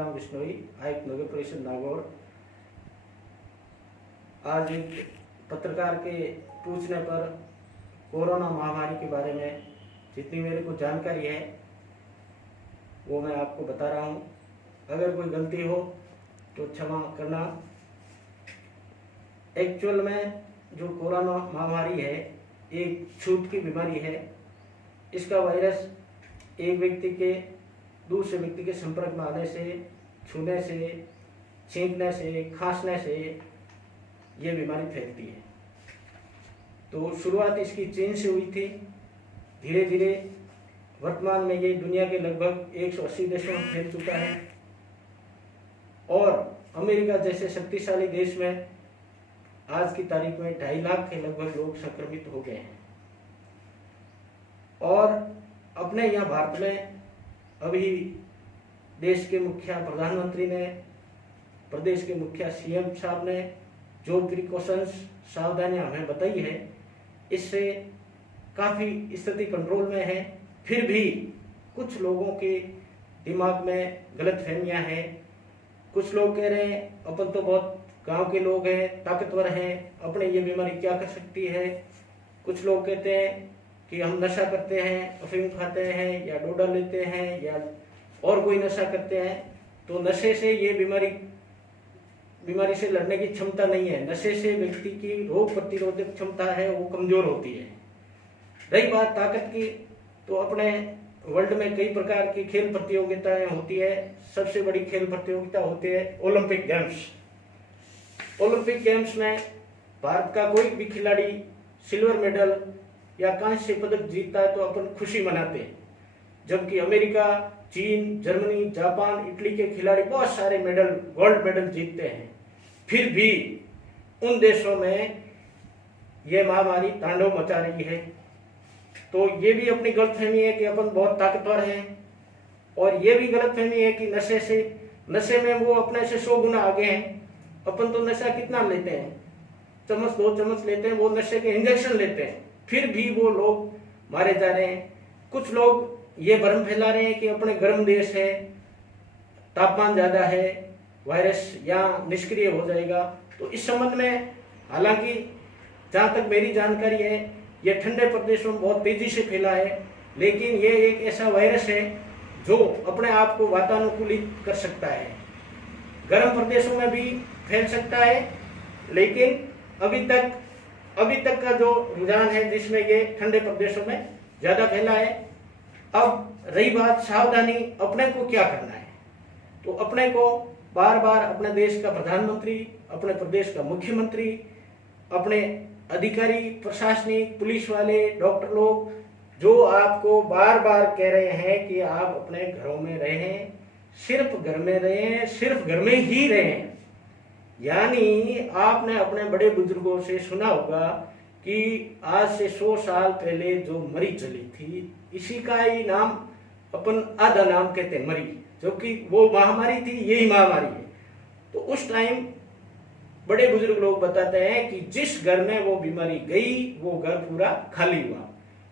सीताराम बिश्नोई, आयुक्त नगर परिषद नागौर। आज एक पत्रकार के पूछने पर कोरोना महामारी के बारे में जितनी मेरे को जानकारी है वो मैं आपको बता रहा हूँ। अगर कोई गलती हो तो क्षमा करना। एक्चुअल में जो कोरोना महामारी है एक छूत की बीमारी है। इसका वायरस एक व्यक्ति के दूसरे व्यक्ति के संपर्क में आने से, छूने से, छींकने से, खांसने से ये बीमारी फैलती है। तो शुरुआत इसकी चीन से हुई थी। धीरे धीरे वर्तमान में ये दुनिया के लगभग 180 देशों में फैल चुका है और अमेरिका जैसे शक्तिशाली देश में आज की तारीख में 2.5 लाख के लगभग लोग संक्रमित हो गए हैं। और अपने यहाँ भारत में अभी देश के मुखिया प्रधानमंत्री ने, प्रदेश के मुखिया सीएम साहब ने जो प्रिकॉशंस, सावधानियां हमें बताई है, इससे काफ़ी स्थिति कंट्रोल में है। फिर भी कुछ लोगों के दिमाग में गलतफहमियां हैं। कुछ लोग कह रहे हैं अपन तो बहुत गांव के लोग हैं, ताकतवर हैं, अपने ये बीमारी क्या कर सकती है। कुछ लोग कहते हैं कि हम नशा करते हैं, अफीम खाते हैं या डोडा लेते हैं या और कोई नशा करते हैं तो नशे से ये बीमारी से लड़ने की क्षमता नहीं है। नशे से व्यक्ति की रोग प्रतिरोधक क्षमता है वो कमजोर होती है। रही बात ताकत की, तो अपने वर्ल्ड में कई प्रकार की खेल प्रतियोगिताएं होती है। सबसे बड़ी खेल प्रतियोगिता होती है ओलंपिक गेम्स। ओलंपिक गेम्स में भारत का कोई भी खिलाड़ी सिल्वर मेडल या कांस्य पदक जीतता है तो अपन खुशी मनाते हैं, जबकि अमेरिका, चीन, जर्मनी, जापान, इटली के खिलाड़ी बहुत सारे मेडल, गोल्ड मेडल जीतते हैं। फिर भी उन देशों में ये महामारी तांडव मचा रही है। तो ये भी अपनी गलतफहमी है कि अपन बहुत ताकतवर हैं, और ये भी गलतफहमी है कि नशे में वो अपने से 100 गुना आगे हैं। अपन तो नशा कितना लेते हैं, चम्मच 2 चम्मच लेते हैं, वो नशे के इंजेक्शन लेते हैं, फिर भी वो लोग मारे जा रहे हैं। कुछ लोग ये भ्रम फैला रहे हैं कि अपने गर्म देश है, तापमान ज्यादा है, वायरस यहाँ निष्क्रिय हो जाएगा। तो इस संबंध में हालांकि जहां तक मेरी जानकारी है ये ठंडे प्रदेशों में बहुत तेजी से फैला है, लेकिन ये एक ऐसा वायरस है जो अपने आप को वातानुकूलित कर सकता है। गर्म प्रदेशों में भी फैल सकता है, लेकिन अभी तक का जो रुझान है जिसमें ये ठंडे प्रदेशों में ज्यादा फैला है। अब रही बात सावधानी, अपने को क्या करना है, तो अपने को बार बार अपने देश का प्रधानमंत्री, अपने प्रदेश का मुख्यमंत्री, अपने अधिकारी, प्रशासनिक, पुलिस वाले, डॉक्टर लोग जो आपको बार बार कह रहे हैं कि आप अपने घरों में रहें, सिर्फ घर में रहें, सिर्फ घर में ही रहें। यानी आपने अपने बड़े बुजुर्गों से सुना होगा कि आज से 100 साल पहले जो मरी चली थी, इसी का ही नाम अपन आधा नाम कहते हैं मरी, जो कि वो महामारी थी, यही महामारी है। तो उस टाइम बड़े बुजुर्ग लोग बताते हैं कि जिस घर में वो बीमारी गई वो घर पूरा खाली हुआ,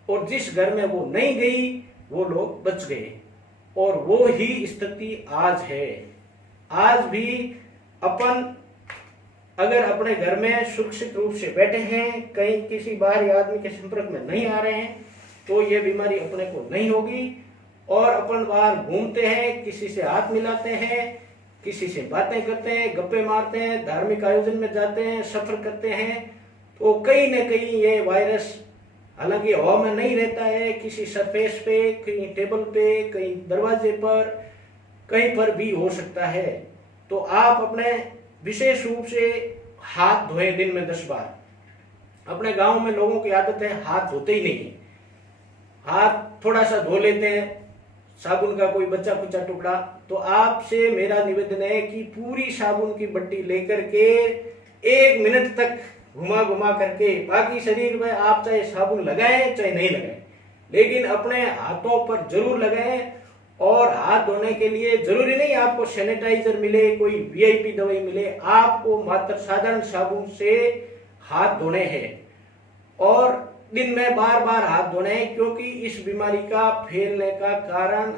और जिस घर में वो नहीं गई वो लोग बच गए। और वो ही स्थिति आज है। आज भी अपन अगर अपने घर में सुरक्षित रूप से बैठे हैं, कहीं किसी बाहरी आदमी के संपर्क में नहीं आ रहे हैं, तो ये बीमारी अपने को नहीं होगी। और अपन बाहर घूमते हैं, किसी से हाथ मिलाते हैं, किसी से बातें करते हैं, गप्पे मारते हैं, धार्मिक आयोजन में जाते हैं, सफर करते हैं, तो कहीं न कहीं ये वायरस हालांकि हवा में नहीं रहता है, किसी सरफेस पे, कहीं टेबल पे, कहीं दरवाजे पर, कहीं पर भी हो सकता है। तो आप अपने विशेष रूप से हाथ धोएं दिन में 10 बार। अपने गांव में लोगों की आदत है हाथ धोते ही नहीं है, हाथ थोड़ा सा धो लेते हैं, साबुन का कोई बचा कुचा टुकड़ा। तो आपसे मेरा निवेदन है कि पूरी साबुन की बट्टी लेकर के 1 मिनट तक घुमा घुमा करके, बाकी शरीर में आप चाहे साबुन लगाएं चाहे नहीं लगाएं, लेकिन अपने हाथों पर जरूर लगाएं। और हाथ धोने के लिए जरूरी नहीं आपको सैनिटाइजर मिले, कोई वीआईपी दवाई मिले, आपको मात्र साधारण साबुन से हाथ धोने हैं और दिन में बार बार हाथ धोने हैं। क्योंकि इस बीमारी का फैलने का कारण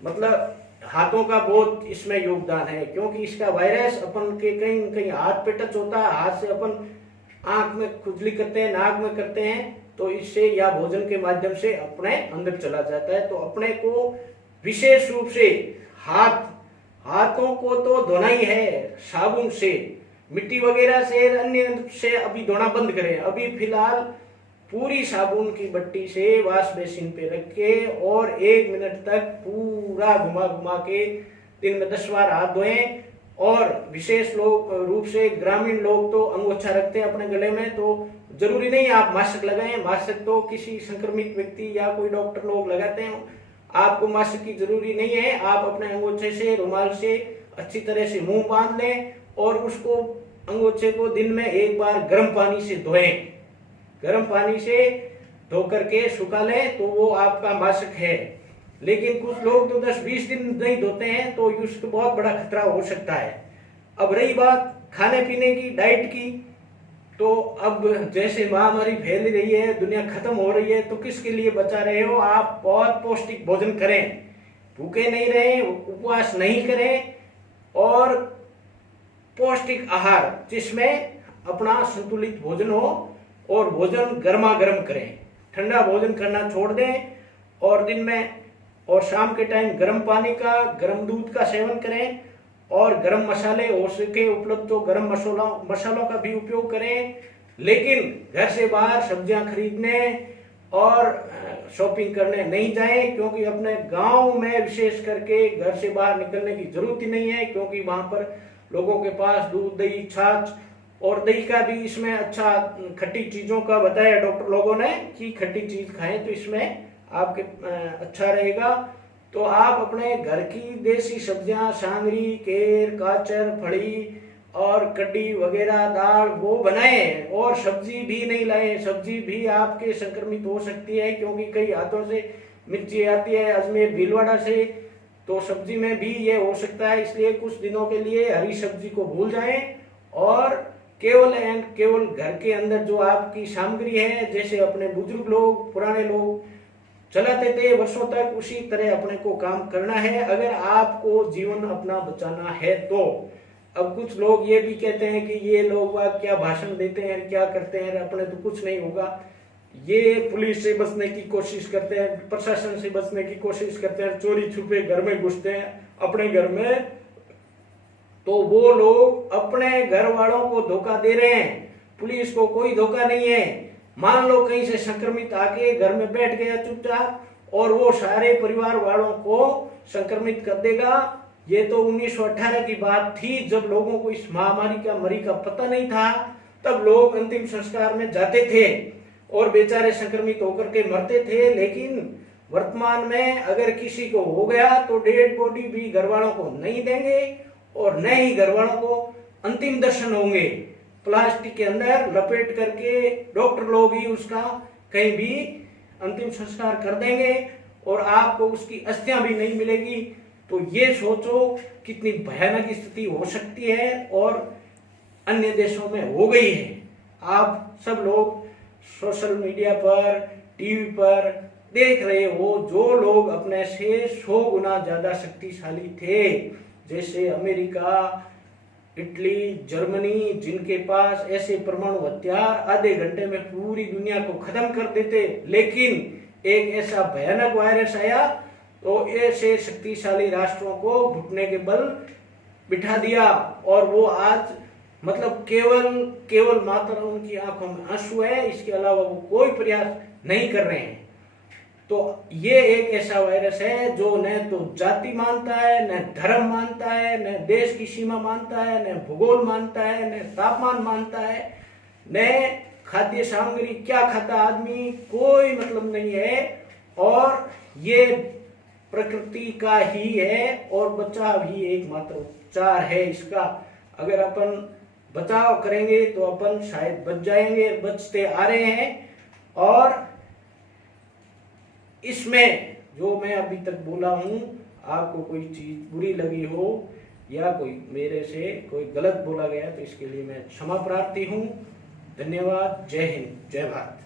मतलब हाथों का बहुत इसमें योगदान है, क्योंकि इसका वायरस अपन के कहीं कहीं हाथ पे टच होता है, हाथ से अपन आंख में खुजली करते हैं, नाक में करते हैं, तो इससे या भोजन के माध्यम से अपने अंदर चला जाता है। तो अपने को विशेष रूप से हाथों को तो धोना ही है, साबुन से, मिट्टी वगैरह से, अन्य से अभी धोना बंद करें। अभी फिलहाल पूरी साबुन की बट्टी से वॉश बेसिन पे रख के और 1 मिनट तक पूरा घुमा घुमा के दिन में 10 बार हाथ धोएं। और विशेष रूप से ग्रामीण लोग तो अंगोछा रखते हैं अपने गले में, तो जरूरी नहीं आप मास्क लगाएं। मास्क तो किसी संक्रमित व्यक्ति या कोई डॉक्टर लोग लगाते हैं, आपको मास्क की जरूरी नहीं है। आप अपने अंगोछे से, रुमाल से अच्छी तरह से मुंह बांध लें और उसको अंगोछे को दिन में 1 बार गर्म पानी से धोएं। गर्म पानी से धो करके सुखा लें तो वो आपका मास्क है। लेकिन कुछ लोग तो 10-20 दिन नहीं धोते हैं, तो उसको बहुत बड़ा खतरा हो सकता है। अब रही बात खाने पीने की, डाइट की, तो अब जैसे महामारी फैल रही है, दुनिया खत्म हो रही है, तो किसके लिए बचा रहे हो? आप बहुत पौष्टिक भोजन करें, भूखे नहीं रहें, उपवास नहीं करें और पौष्टिक आहार जिसमें अपना संतुलित भोजन हो और भोजन गर्मा गर्म करें। ठंडा भोजन करना छोड़ दें और दिन में और शाम के टाइम गर्म पानी का, गर्म दूध का सेवन करें और गर्म मसाले हो सके उपलब्ध तो गर्म मसालों का भी उपयोग करें। लेकिन घर से बाहर सब्जियां खरीदने और शॉपिंग करने नहीं जाएं, क्योंकि अपने गांव में विशेष करके घर से बाहर निकलने की जरूरत ही नहीं है, क्योंकि वहां पर लोगों के पास दूध, दही, छाछ और दही का भी इसमें अच्छा, खट्टी चीजों का बताया डॉक्टर लोगों ने कि खट्टी चीज खाएं तो इसमें आपके अच्छा रहेगा। तो आप अपने घर की देसी सब्जियां, सांगरी, केर, काचर, फड़ी और कड्डी वगैरह दाल वो बनाएं और सब्जी भी नहीं लाएं। सब्जी भी आपके संक्रमित हो सकती है, क्योंकि कई हाथों से मिर्ची आती है अजमेर भीलवाड़ा से, तो सब्जी में भी ये हो सकता है। इसलिए कुछ दिनों के लिए हरी सब्जी को भूल जाएं और केवल घर के अंदर जो आपकी सामग्री है, जैसे अपने बुजुर्ग लोग, पुराने लोग चलाते थे वर्षों तक, उसी तरह अपने को काम करना है अगर आपको जीवन अपना बचाना है तो। अब कुछ लोग ये भी कहते हैं कि ये लोग क्या भाषण देते हैं, क्या करते हैं, अपने तो कुछ नहीं होगा। ये पुलिस से बचने की कोशिश करते हैं, प्रशासन से बचने की कोशिश करते हैं, चोरी छुपे घर में घुसते हैं अपने घर में, तो वो लोग अपने घर वालों को धोखा दे रहे हैं, पुलिस को कोई धोखा नहीं है। मान लो कहीं से संक्रमित आके घर में बैठ गया चुपचाप और वो सारे परिवार वालों को संक्रमित कर देगा। ये तो 1918 की बात थी, जब लोगों को इस महामारी का मरी का पता नहीं था, तब लोग अंतिम संस्कार में जाते थे और बेचारे संक्रमित होकर के मरते थे। लेकिन वर्तमान में अगर किसी को हो गया तो डेड बॉडी भी घर वालों को नहीं देंगे और न ही घर वालों को अंतिम दर्शन होंगे। प्लास्टिक के अंदर लपेट करके डॉक्टर लोग ही उसका कहीं भी अंतिम संस्कार कर देंगे और आपको उसकी अस्थियां भी नहीं मिलेगी। तो ये सोचो कितनी भयानक स्थिति हो सकती है और अन्य देशों में हो गई है। आप सब लोग सोशल मीडिया पर, टीवी पर देख रहे हो, जो लोग अपने से 100 गुना ज्यादा शक्तिशाली थे, जैसे अमेरिका, इटली, जर्मनी, जिनके पास ऐसे परमाणु हथियार आधे घंटे में पूरी दुनिया को खत्म कर देते, लेकिन एक ऐसा भयानक वायरस आया तो ऐसे शक्तिशाली राष्ट्रों को घुटने के बल बिठा दिया और वो आज मतलब केवल मात्र उनकी आंखों में आंसू है, इसके अलावा वो कोई प्रयास नहीं कर रहे हैं। तो ये एक ऐसा वायरस है जो न तो जाति मानता है, न धर्म मानता है, न देश की सीमा मानता है, न भूगोल मानता है, न तापमान मानता है, न खाद्य सामग्री क्या खाता आदमी, कोई मतलब नहीं है। और ये प्रकृति का ही है और बचाव ही एकमात्र उपचार है इसका। अगर अपन बचाव करेंगे तो अपन शायद बच जाएंगे, बचते आ रहे हैं। और इसमें जो मैं अभी तक बोला हूं, आपको कोई चीज बुरी लगी हो या कोई मेरे से कोई गलत बोला गया तो इसके लिए मैं क्षमा प्रार्थी हूं। धन्यवाद। जय हिंद, जय भारत।